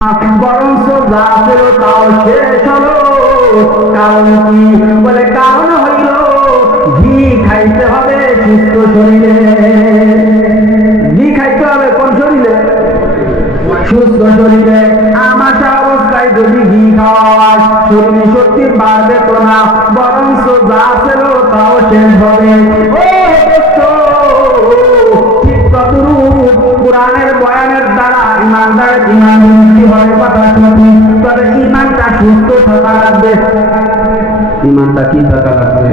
বরঞ্চ যা ছিল তাও শেষ হলো। কারণ কি বলে? কারণ হইল ঘি খাইতে হবে সুস্থ শরীরে। ঘি খাইতে হবে কোন শরীরে? সুস্থ শরীরে। আমাশা অবস্থায় যদি ঘি খাওয়ায় শরীরে শক্তি বাড়বে তো না, বরঞ্চ যা ছিল তাও শেষ হবে। ঠিক তদ্রূপ কোরআনের বয়ানের দ্বারা ইমানদারের ইমান মুক্তি হয় কথা সঠিক, তবে ইমানটা সুস্থ থাকা লাগবে। ইমানটা কি থাকা লাগবে?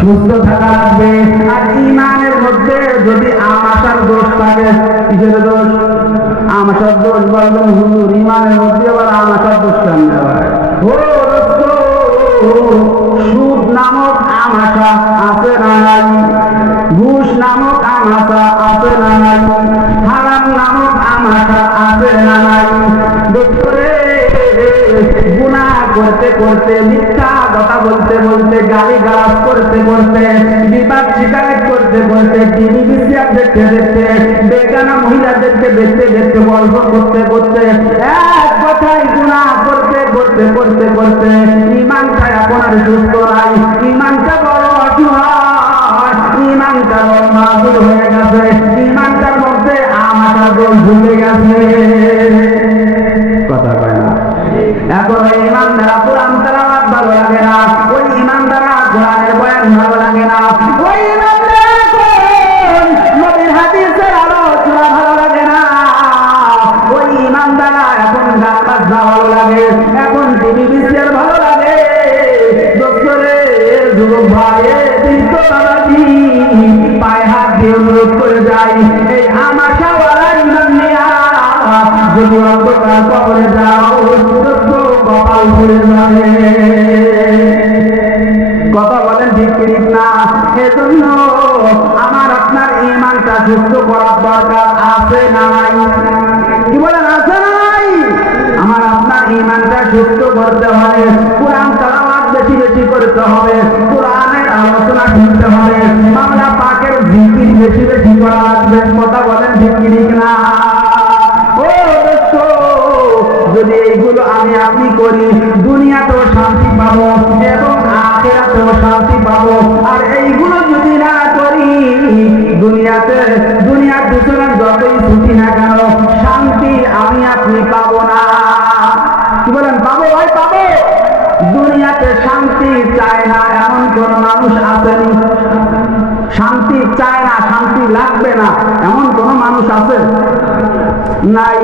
সুস্থ থাকা লাগবে। আর ইমানের মধ্যে যদি আমাশার দোষ থাকে, কিসের দোষ? আমাশার দোষ বলবেন হুজুর, ইমানের মধ্যে আবার আমাশার দোষ কেন হয়? ও দোস্ত, সুদ নামক আমাশা আছে না নাই? ঘুষ নামক আমাশা আছে না নাই? হারাম নামক আমাশা আছে না নাই? দোস্তরে, গুনাহ করতে করতে, মিথ্যা কথা বলতে বলতে, গালি গালাজ করতে করতে, বিবাদ শিকায়ত করতে করতে, টিভি বিসিআর দেখতে দেখতে, বেগানা মহিলাদেরকে দেখতে দেখতে, গল্প করতে করতে, এক কথায় গুনাহ করতে করতে করতে করতে ইমানটা এখন আর সুস্থ নাই। ইমানটা বড় অসহায়, ইমানটা বড় মাদুর হয়ে গেছে, ইমানটার মধ্যে আমাশা দোষ ঢুকে গেছে। কথা কয় না? এখন ওই ইমানদারা কোরআন তেলাওয়াত ভালো লাগে না, ওই ইমানদারা কোরআনের বয়ান ভালো লাগে না, ওই ইমানদারা নবীর হাদিসের আলোচনা ভালো লাগে না, ওই ইমানদারা এখন গান বাজনা ভালো লাগে, এখন টিভি বিসিআর ভালো লাগে। দোস্তরে, যুবক ভাই, বৃদ্ধ বাবাজি, পায়ে হাত দিয়ে অনুরোধ করে যাই, এই আমাশাওয়ালা ইমান নিয়া যদি অন্ধকার কবরে যাও, কপাল ঘুরে যাবে। কথা বলেন ঠিক ঠিক না? এজন্য আমার আপনার ইমানটা সুস্থ করার দরকার আছে না নাই? কি বলেন, আছে না নাই? আমার আপনার ইমানটা সুস্থ করতে হবে, কোরআন তেলাওয়াত বেশি বেশি করতে হবে, কোরআনের আলোচনা শুনতে হবে, মাওলা পাকের জিকির বেশি বেশি করা লাগবে। কথা বলেন ঠিক ঠিক না? যদি এইগুলো আমি আপনি করি, দুনিয়াতেও শান্তি পাবো এবং আখিরাতেও শান্তি পাবো। আর এইগুলো যদি না করি, দুনিয়ার পিছনে যতই ছুটি না কেন, শান্তি আমি আপনি পাবো না। কি বলেন? পাবো ভাই, পাবো। দুনিয়াতে শান্তি চায় না এমন কোন মানুষ আসেনি? শান্তি চায় না, শান্তি লাগবে না এমন কোন মানুষ আছে? নাই।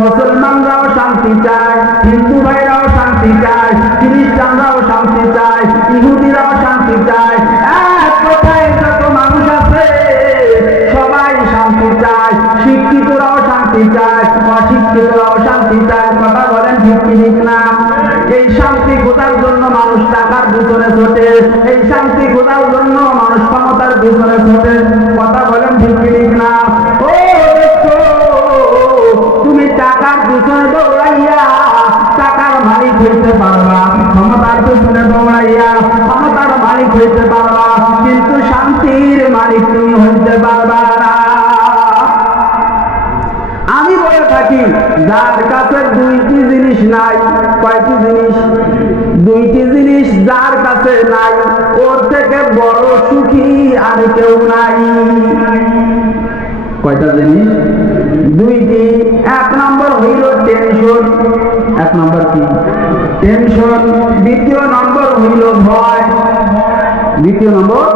মুসলমানরাও শান্তি চায়, হিন্দু ভাইরাও শান্তি চায়, খ্রিস্টানরাও শান্তি চায়, ইহুদিরাও শান্তি চায়, এক কথায় যত মানুষ আছে সবাই শান্তি চায়। শিক্ষিতরাও শান্তি চায়, অশিক্ষিতরাও শান্তি চায়। কথা বলেন ঠিক ঠিক না? এই শান্তি খোঁজার জন্য মানুষ টাকার পিছনে ছোটে, এই শান্তি খোঁজার জন্য মানুষ ক্ষমতার পিছনে ছোটে। কথা বলেন ঠিক ঠিক না? ও তুমি টাকার পিছনে দৌড়াইয়া টাকার মালিক হইতে পারবা, ক্ষমতার পিছনে দৌড়াইয়া ক্ষমতার মালিক হইতে পারবা, কিন্তু শান্তির মালিক তুমি হইতে পারবা না। আমি বলে থাকি, যার কাছে দুইটি জিনিস নাই, কয়টি জিনিস? দুইটি জিনিস যার কাছে নাই, ওর থেকে বড় সুখী আর কেউ নাই। কয়টা জিনিস? দুইটি। এক নম্বর হইল টেনশন। এক নম্বর কি? টেনশন। দ্বিতীয় নম্বর হইল ভয়। দ্বিতীয় নম্বর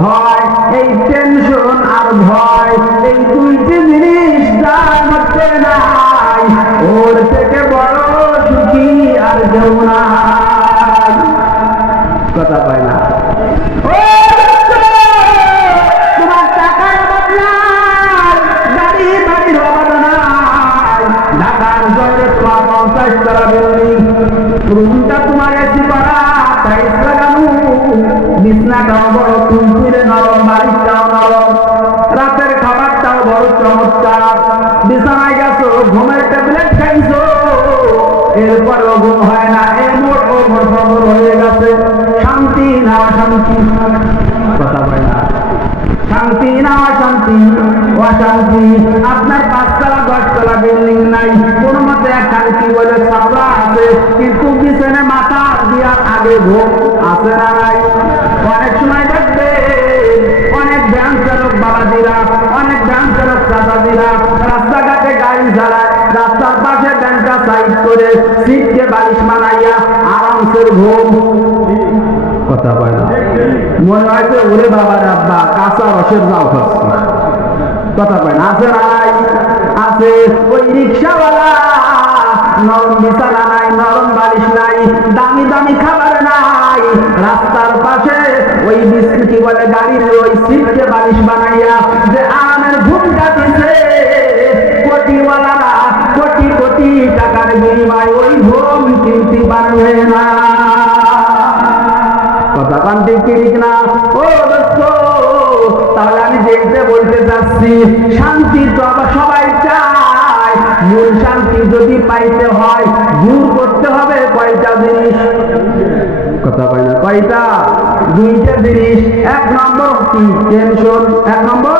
ভয়। এই টেনশন আর ভয়, এই দুইটি জিনিস যার মধ্যে নাই, ওর থেকে বড় সুখী আর কেউ নাই। কথা পায় না? তোমার টাকার অভাব নাই, গাড়ি বাড়ির অভাব নাই, ঢাকার শহরে তোমার 50 তলা বিল্ডিং, রুমটা তোমার এসি করা, টাইলস লাগানো, বিছনাটাও বড় তুলতুলে নরম, বালিশটাও নরম, রাতের খাবারটাও বড় চমৎকার, বিছানায় গেছো, ঘুমের ট্যাবলেট খাইছো, এরপরেও ঘুম হয় না, এমর ওমর খবর হয়ে গেছে। শান্তি না অশান্তি? কথা বলে না? শান্তি না অশান্তি? অশান্তি। আপনার 5 তলা 10 তলা বিল্ডিং নাই, কোন মতে একখান নাকি বলে ছাপড়া আছে, কিন্তু পিছনে মাথা দেওয়ার আগে ঘুম আছে না নাই? অনেক সময় দেখবে অনেক ভ্যান চালক বাবাজিরা, অনেক ভ্যান চালক চাচাজিরা রাস্তাঘাটে গাড়ি চালায়, রাস্তার পাশে ভ্যানটা সাইড করে সিটকে বালিশ বানাইয়া আরামসের ঘুম। কথা বলে না, মনে হয়েছে ওরে বাবার আব্বা কাঁচা রসের জাল খাচ্ছে। কথা কয় না, আছে নাই? আছে। ওই রিক্সাওয়ালা নরম বিছানা নাই, নরম বালিশ নাই, দামি দামি খাবার নাই, রাস্তার পাশে ওই কি বলে গাড়ির ওই সিটকে বালিশ বানাইয়া যে আরামের ঘুমটা দিছে, কোটিওয়ালারা কোটি কোটি টাকার বিনিময় ওই ঘুম কিনতে পারবে না। কথা কান ঠিক না? ও দোস্ত, তাহলে আমি দেখতে বলতে চাচ্ছি, শান্তি তো আবার সবাই চায়। মূল শান্তি যদি পাইতে হয় দূর করতে হবে কয়টা জিনিস? কথা কয় না, কয়টা? দুইটা জিনিস। এক নম্বর কি? টেনশন। এক নম্বর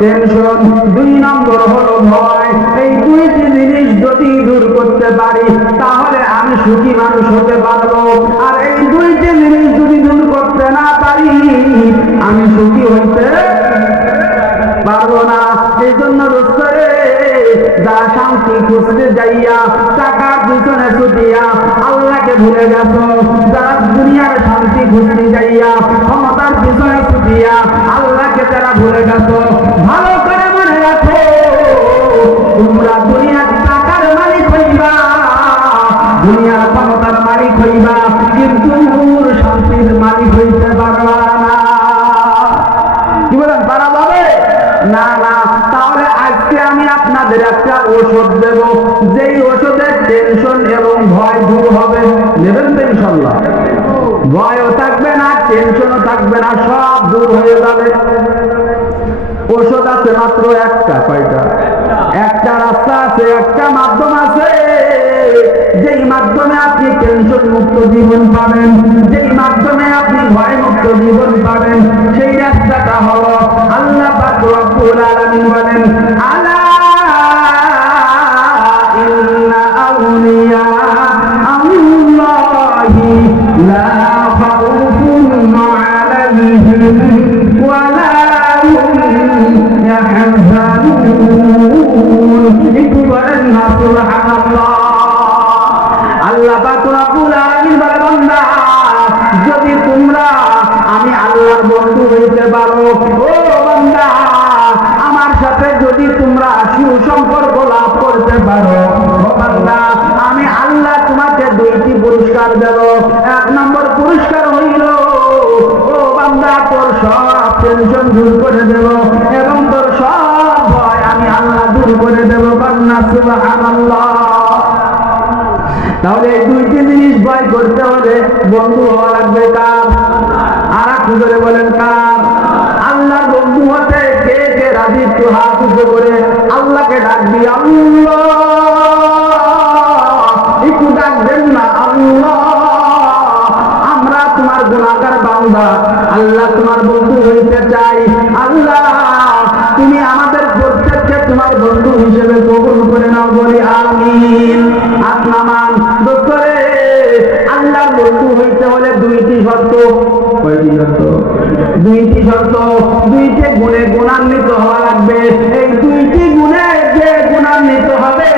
টেনশন, দুই নম্বর হলো ভয়। এই দুইটি জিনিস যদি দূর করতে পারি তাহলে আমি সুখী মানুষ হতে পারবো। আর এই দুইটি জিনিস যদি দূর করতে না পারি আমি সুখী হইতে পারবো না। এই জন্য দোস্তরে, যারা শান্তি খুঁজতে যাইয়া টাকার পিছনে ছুটিয়া আল্লাহকে ভুলে গেছো, যারা দুনিয়ার শান্তি খুঁজতে যাইয়া ক্ষমতার পিছনে ছুটিয়া আল্লাহকে যারা ভুলে গেছো, ভালো করে মনে রাখো, তোমরা দুনিয়ার টাকার মালিক হইবা, দুনিয়ার ক্ষমতার মালিক হইবা, কিন্তু শান্তির মালিক হইতে পারবা না। কি বলেন, পারা যাবে না? না। তাহলে আজকে আমি আপনাদের একটা ওষুধ দেব, যেই ওষুধের টেনশন এবং ভয় দূর হবে। নেবেন তো ইনশাল্লাহ? ভয়ও থাকবে না, টেনশনও থাকবে না, সব দূর হয়ে যাবে। ওষুধ আছে মাত্র একটা। কয়টা? একটা রাস্তা আছে, একটা মাধ্যম আছে, যেই মাধ্যমে আপনি টেনশন মুক্ত জীবন পাবেন, যেই মাধ্যমে আপনি ভয় মুক্ত জীবন পাবেন, সেই রাস্তাটা হলো আল্লাহ পাক রব্বুল আলামিন বলেন, আলা ইন্না আউলিয়া আল্লাহি লা খাউফুন আলাইহিম ওয়া লা হুম ইয়াহজানুন। একটু বলেন না সুবহানাল্লাহ। আল্লাহ পাক রব্বুল আলামিন বলে, বান্দা, যদি তোমরা আমি আল্লাহর বন্ধু হইতে পারো, ও বান্দা, আমার সাথে যদি তোমরা সুসম্পর্ক লাভ করতে পারো, ও বান্দা, আমি আল্লাহ তোমাকে দুইটি পুরস্কার দেব। এক নম্বর পুরস্কার হইল, ও বান্দা, তোর সব টেনশন দূর করে দেব এবং তোর সব ভয় আমি আল্লাহ দূর করে দেব। বান্দা সুবহানাল্লাহ। তাহলে এই দুইটি জিনিস ভয় করতে হলে বন্ধু হওয়া লাগবে কার? আর একটু করে বলেন, কার? আল্লাহর বন্ধু হতে কে কে রাজি? একটু হাত উঁচু করে আল্লাহকে ডাকবি, আল্লাহ। একটু ডাকবেন না, আল্লাহ, আমরা তোমার গুনাহগার বান্দা, আল্লাহ তোমার বন্ধু হইতে চাই, আল্লাহ তুমি আমাদের প্রত্যেককে তোমার বন্ধু হিসেবে কবুল করে নাও, বলি আমিন। আসমান দোস্তরে, আল্লাহর বন্ধু হইতে হলে দুইটি শর্ত। কয়টি শর্ত? দুইটি শর্ত। দুইটি গুণে গুণান্বিত হওয়া লাগবে। এই দুইটি গুণে যে গুণান্বিত হবে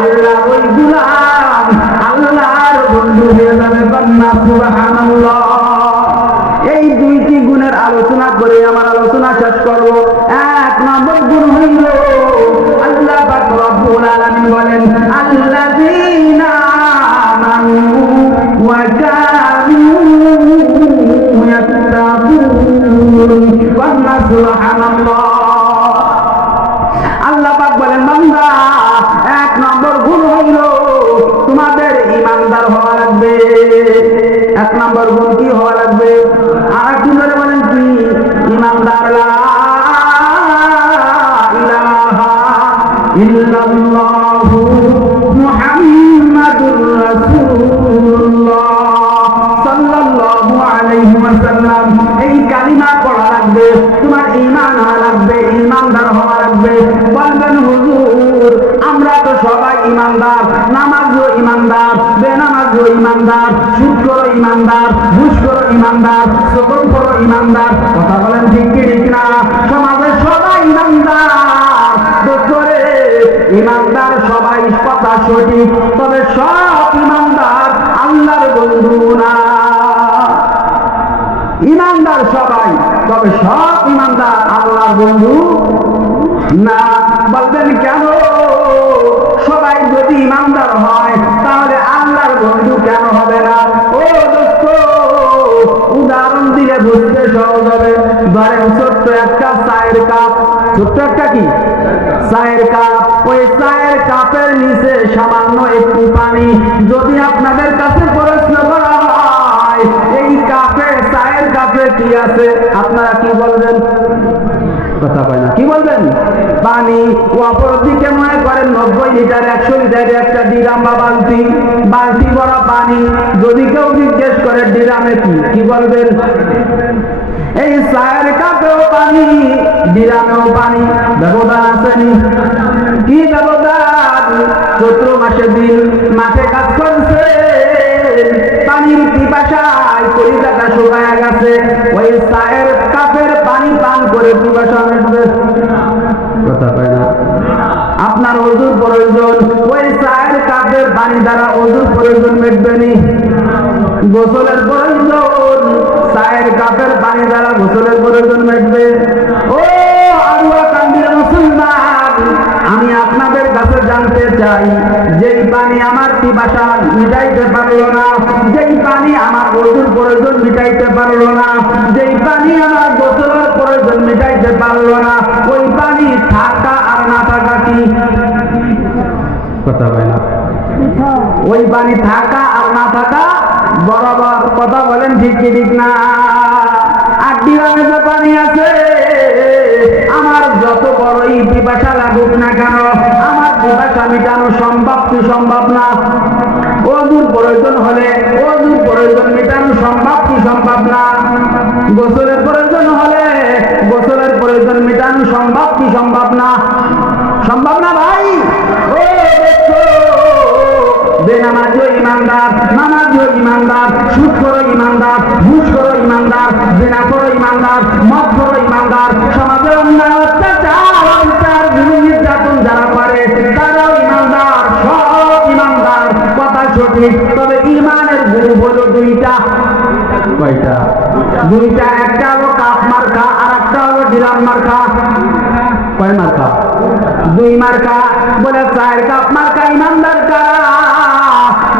আল্লাহ ওই গুলাম আল্লাহর বন্ধু হয়ে যাবে। বান্দা সুবহানাল্লাহ। এই দুইটি গুণের আলোচনা করে আমার আলোচনা শেষ করব। এক নম্বর গুণ হইল, আল্লাহ পাক রব্বুল আলামিন বলেন, আল্লাযীনা আমানু ওয়া কানু ইয়াত্তাকুন। বান্দা সুবহানাল্লাহ। আল্লাহ পাক বলেন, বান্দা, এক নম্বর গুণ হইল তোমাদের ঈমানদার হওয়া লাগবে। এক নম্বর গুণ কি হওয়া লাগবে? আর একটু ধরে বলেন, কি? ঈমানদার। লা ইলাহা ইল্লাল্লাহু মুহাম্মাদুর রাসূলুল্লাহ সাল্লাল্লাহু আলাইহি ওয়াসাল্লাম। এই কালিমা পড়া লাগবে, তোমার ঈমান হওয়া লাগবে, ঈমানদার হওয়া লাগবে। বলবেন, হুজুর আমরা তো সবাই ঈমানদার, নামাজও ইমানদার, বেনামাজও ইমানদার, সুদখোর ইমানদার, ঘুষখোর ইমানদার, সকলখোর ইমানদার। কথা বলেন ঠিক কি ঠিক না? সমাজের সবাই ইমানদার। দোস্তরে ইমানদার সবাই, কথা সঠিক, তবে সব ইমানদার আল্লাহর বন্ধু না। ইমানদার সবাই, তবে সব ইমানদার আল্লাহর বন্ধু না। বলবেন কেন? সবাই যদি ইমানদার হয় তাহলে আল্লাহর বন্ধু কেন হবে না? ও দোস্ত, উদাহরণ দিলে বুঝতে সহজ হবে। ধরেন ছোট্ট একটা চায়ের কাপ, ছোট্ট একটা কি চায়ের কাপ, ওই চায়ের কাপের নিচে সামান্য একটু পানি। যদি আপনাদের কাছে প্রশ্ন করা হয় এই কাপে, চায়ের কাপে কি আছে, আপনারা কি বলবেন? কথা কয় না, কি বলবেন? পানি। অপর দিকে মনে করেন 90 লিটার 100 লিটারের একটা ডিরাম বা বালতি, বালতি ভরা পানি। যদি কেউ জিজ্ঞেস করে ডিরামে কি বলবেন? এই চায়ের কাপেও পানি, ডিরামেও পানি, ব্যবধান আসেনি? কি ব্যবধান? চৈত্র মাসে দিন মাঠে কাজ করছে, পানির পিপাসায় কলিজাটা শুকায়া গেছে, ওই চায়ের কাপের পানি পান করে পিপাসা মেটবে? কথা কয় না। আপনার ওযুর প্রয়োজন, ওই চায়ের কাপের পানি দ্বারা ওযুর প্রয়োজন মেটবে নি? গোসলের প্রয়োজন, চায়ের কাপের পানি দ্বারা গোসলের প্রয়োজন মেটবে? ও আল্লাহ কান্দির মুসলমান, আমি আপনাদের কাছে জানতে চাই, যেই পানি আমার পিপাসা মিটাইতে পারলো না, যেই পানি আমার ওযুর প্রয়োজন মিটাইতে পারলো না, যেই পানি আমার গোসলের প্রয়োজন মিটাইতে পারলো না, ওই পানি থাকা আর না থাকা কি? কথা বলে না। ওই পানি থাকা আর না থাকা বরাবর। কথা বলেন ঠিক কি ঠিক না? আর ডিরামে যে পানি আছে, আমার যত বড়ই পিপাসা লাগুক না কেন, আমার পিপাসা মিটানো সম্ভব কি সম্ভব না? ওযুর প্রয়োজন হলে ওযুর প্রয়োজন মিটানো সম্ভব কি সম্ভব না? গোসলের প্রয়োজন হলে গোসলের প্রয়োজন মিটানো সম্ভব কি সম্ভব না? সম্ভব না ভাই। ও বেনামাজিও ইমানদার, নামাজিও ইমানদার, সুদখোর ইমানদার, ঘুষখোর ইমানদার, জিনাখোর ইমানদার, মদখোর ইমানদার। সমাজের অন্যায় অত্যাচার নির্যাতন যারা করে তারাও ইমানদার, সব ইমানদার, কথা সঠিক। তবে ইমানের গুরু হলো দুইটা। কয়টা? দুইটা। একটা হলো কাপ মার্কা, আর একটা হলো ডিরাম মার্কা। কয় মার্কা? দুই মার্কা। বলে চায়ের কাপ মার্কা ইমানদার কারা?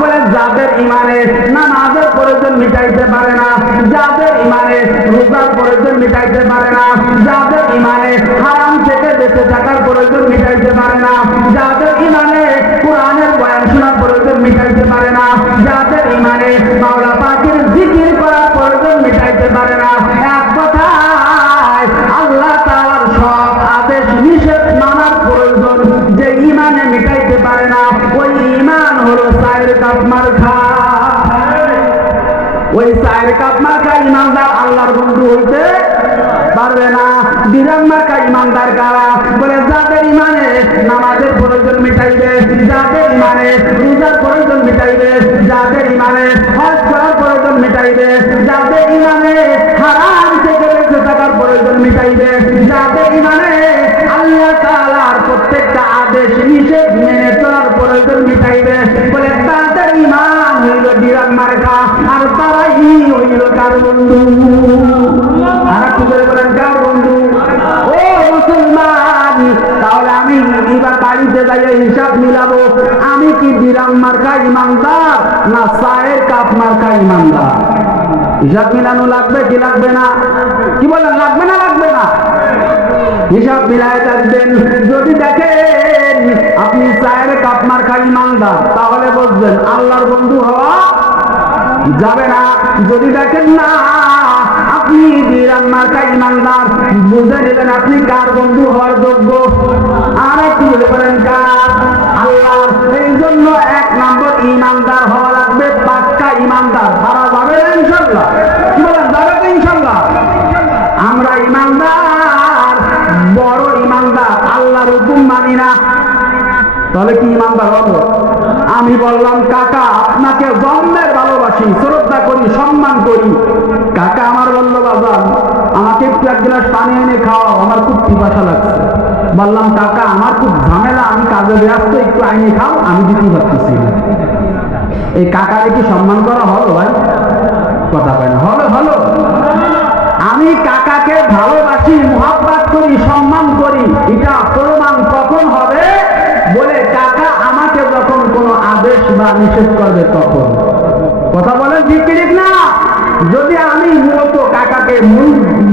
বলে যাদের ইমানে নামাজের প্রয়োজন মিটাইতে পারে না, যাদের ইমানে রোজার প্রয়োজন মিটাইতে পারে না, যাদের ইমানে হারাম থেকে বেঁচে থাকার প্রয়োজন মিটাইতে পারে না, যাদের ইমানে কোরআনের বয়ান শোনার প্রয়োজন মিটাইতে পারে না, যাদের ইমানে মাওলা পাকের জিকির করার প্রয়োজন মিটাইতে পারে না। এক কথায় আল্লাহ তাআলার সব আদেশ নিষেধ মানার প্রয়োজন যে ইমানে মিটাইতে পারে না, ওই ইমান হলো চায়ের কাপ মার্কা। ওই চায়ের কাপ মার্কা ইমানদার আল্লাহর বন্ধু হইতে পারবে না। ডিরাম মার্কা ইমানদার কারা? বলে যাদের ইমানে নামাজের প্রয়োজন মিটাইবে, যাদের ইমানে রোজার প্রয়োজন মিটাইবে, যাদের ইমানে হজ করার প্রয়োজন মিটাইবে, যাদের ইমানে হারাম থেকে বেঁচে থাকার প্রয়োজন মিটাইবে, যাদের ইমানে আল্লাহ তাআলার প্রত্যেকটা আদেশ নিষেধ মেনে চলার প্রয়োজন মিটাইবে। বলে তাদের ইমান হইল ডিরাম মার্কা, আর তারাই হইল কার বন্ধু? আর একটু করে বলেন কার বন্ধু? ও মুসলমান, তাহলে আমি এবার বাড়িতে যাইয়ে হিসাব মিলাবো, আমি কি ডিরাম মার্কা ইমানদার না চায়ের কাপ মার্কা ইমানদার? হিসাব মিলানো লাগবে কি লাগবে না? কি বলেন, লাগবে না লাগবে না? হিসাব মিলায় থাকবেন। যদি দেখেন আপনি চায়ের কাপ মার্কা ইমানদার, তাহলে বুঝবেন আল্লাহর বন্ধু হওয়া যাবে না। যদি দেখেন না আপনি ডিরাম মার্কা ইমানদার, বুঝে নেবেন আপনি কার বন্ধু হওয়ার যোগ্য। আর একটু বলেন কার? আল্লাহ। এই জন্য 1 নম্বর ইমানদার হওয়া লাগবে, পাক্কা ইমানদার। পারা যাবে না ইনশাআল্লাহ? কি বলেন, যাবে তো ইনশাআল্লাহ? আমরা ইমানদার, বড় ইমানদার, আল্লাহর হুকুম মানি না, তাহলে কি ইমানদার হবো? আমি বললাম কাকা আপনাকে জন্মের ভালোবাসি, শ্রদ্ধা করি, সম্মান করি। কাকা আমার বলল বাজান আমাকে একটু এক গ্লাস পানি এনে খাওয়াও, আমার খুব পিপাসা লাগছে। বললাম কাকা আমার খুব ঝামেলা, আমি কাজে ব্যস্ত, একটু আইনে খাও, আমি দিতে পারতেছি না। এই কাকারে কি সম্মান করা হলো ভাই? কথা পায় না, হলো হলো। আমি কাকাকে ভালোবাসি, মহব্বত করি, সম্মান করি, এটা প্রমাণ কখন হবে? বলে কাকা আমাকে যখন কোনো আদেশ বা নিষেধ করবে তখন। কথা বলেন ঠিক ঠিক না? যদি আমি মূলত কাকাকে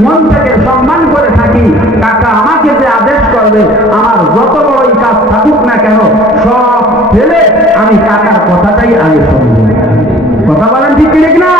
মন থেকে সম্মান করে থাকি, কাকা আমাকে যে আদেশ করবে, আমার যত বড়ই কাজ থাকুক না কেন সব ফেলে আমি কাকার কথাটাই আগে শুনবো। কথা বলেন ঠিক ঠিক না?